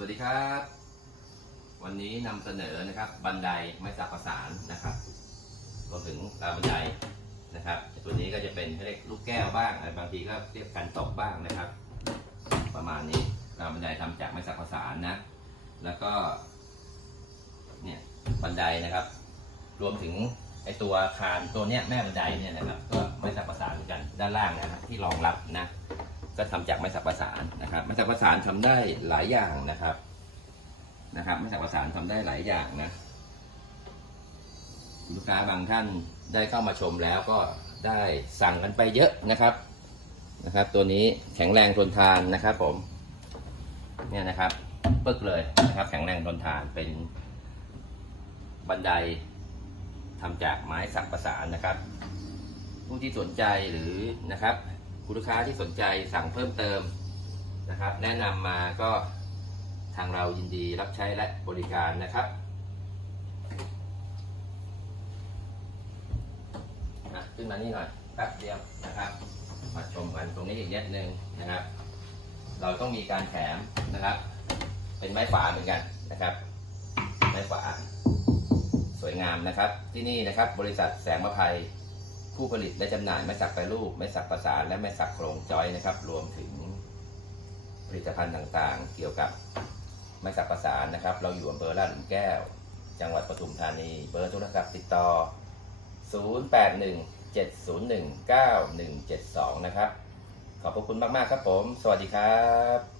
สวัสดีครับ วันนี้นำเสนอนะครับบันไดไม้สักประสานนะครับรวมถึงราวบันไดนะครับตัวนี้ก็จะเป็นเรียกลูกแก้วบ้างบางทีก็เรียกกันตกบ้างนะครับ ประมาณนี้ราวบันไดทำจากไม้สักประสานนะ แล้วก็เนี่ยบันไดนะครับ รวมถึงไอตัวคานตัวเนี้ยแม่บันไดเนี่ยนะครับก็ไม้สักประสานเหมือนกันด้านล่างนะครับที่รองรับนะ ก็ทำจากไม้สักประสานนะครับไม้สักประสานทำได้หลายอย่างนะครับนะครับไม้สักประสานทำได้หลายอย่างนะลูกค้าบางท่านได้เข้ามาชมแล้วก็ได้สั่งกันไปเยอะนะครับนะครับ ตัวนี้แข็งแรงทนทานนะครับ ผมเนี่ยนะครับปึ๊กเลยนะครับ แข็งแรงทนทานเป็นบันไดทำจากไม้สักประสานนะครับ ผู้ที่สนใจหรือนะครับ คุณลูกค้าที่สนใจสั่งเพิ่มเติมนะครับ แนะนำมาก็ทางเรายินดีรับใช้และบริการนะครับอะขึ้นมานี่หน่อยแป๊บเดียวนะครับมาชมกันตรงนี้อีกนิดนึงนะครับ เราต้องมีการแถมนะครับ เป็นไม้ฝาเหมือนกันนะครับ ไม้ฝาสวยงามนะครับ ที่นี่นะครับ บริษัทแสงมะภัย ผู้ผลิตและจำหน่ายไม้สักแปรรูปไม้สักประสานและไม้สักโครงจอยนะครับ รวมถึงผลิตภัณฑ์ต่างๆ เกี่ยวกับไม้สักประสานนะครับ เราอยู่อำเภอลาดหลุมแก้ว จังหวัดปทุมธานี เบอร์โทรศัพท์ติดต่อ 0817019172 นะครับ ขอบพระคุณมาก ๆ ครับผม สวัสดีครับ